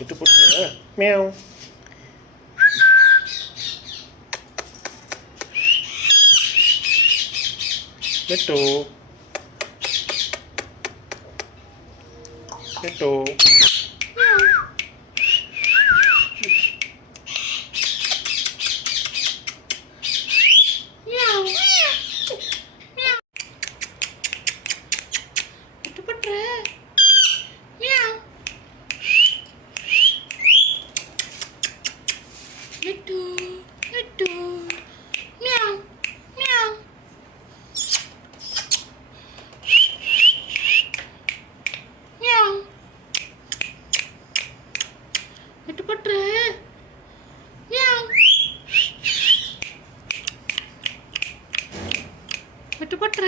விட்டு போட்டு மியாவ். நெட்டோ நெட்டோ. விட்டு போட்டுற. Meow. Net net. Meow meow. Meow. விட்டு போட்டுற. மியாவ். விட்டு போட்டுற.